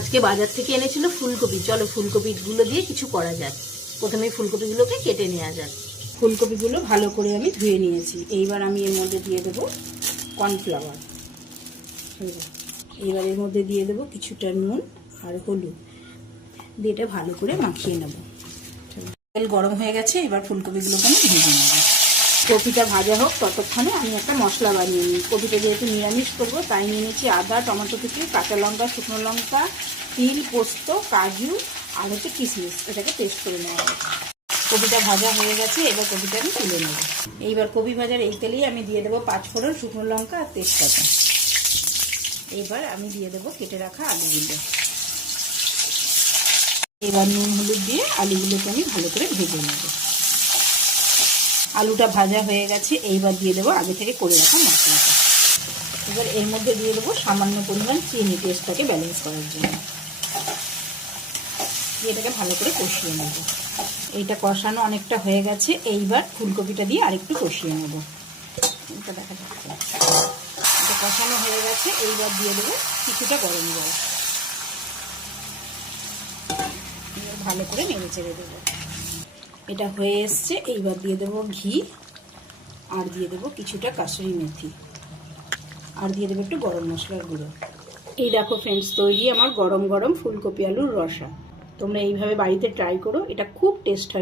আজকে বাজার থেকে এনেছিল ফুলকপি। চলো ফুলকপিগুলো দিয়ে কিছু করা যাক। প্রথমে ফুলকপিগুলোকে কেটে নেওয়া যাক। ফুলকপিগুলো ভালো করে আমি ধুয়ে নিয়েছি। এইবার আমি এর মধ্যে দিয়ে দেবো কর্নফ্লাওয়ার। এইবার এর মধ্যে দিয়ে দেবো কিছুটা নুন আর হলুদ দিয়ে এটা ভালো করে মাখিয়ে নেব। তেল গরম হয়ে গেছে, এবার ফুলকপিগুলোকে আমি ভেজে নেব। কপিটা ভাজা হোক ততক্ষণে আমি একটা মশলা বানিয়ে নিই। কপিটা যেহেতু নিরামিষ করবো তাই নিয়ে নিয়েছি আদা, টমেটো কুচি, কাঁচা লঙ্কা, শুকনো লঙ্কা, তিল, পোস্ত, কাজু আর কিশমিশ। এটাকে পেস্ট করে নেওয়া হবে। কপিটা ভাজা হয়ে গেছে, এবার কপিটা আমি তুলে নেব। এইবার কপি ভাজার এই তেলেই আমি দিয়ে দেবো 5 ফোড়ন, শুকনো লঙ্কা আর তেজপাতা। এবার আমি দিয়ে দেবো কেটে রাখা আলুগুলো। এবার নুন হলুদ দিয়ে আলুগুলোকে আমি ভালো করে ভেজে নেব। আলুটা ভাজা হয়ে গেছে, এইবার দিয়ে দেবো আগে থেকে করে রাখা মশলাটা। এবার এর মধ্যে দিয়ে দেবো সামান্য পরিমাণ চিনি, টেস্টটাকে ব্যালেন্স করার জন্য। এটাকে ভালো করে কষিয়ে নেব। এইটা কষানো অনেকটা হয়ে গেছে, এইবার ফুলকপিটা দিয়ে আরেকটু কষিয়ে নেব। এটা দেখা যাচ্ছে এটা কষানো হয়ে গেছে, এইবার দিয়ে দেবো কিছুটা গরম জল। ভালো করে নেড়ে চেড়ে দেবো। এটা হয়ে এসছে, এইবার দিয়ে দেবো ঘি আর দিয়ে দেবো কিছুটা কাসুরি মেথি আর দিয়ে দেবো একটু গরম মশলার গুঁড়ো। এই দেখো ফ্রেন্ডস, তৈরি আমার গরম গরম ফুলকপি আলুর রসা। তোমরা এইভাবে বাড়িতে ট্রাই করো, এটা খুব টেস্ট হয়।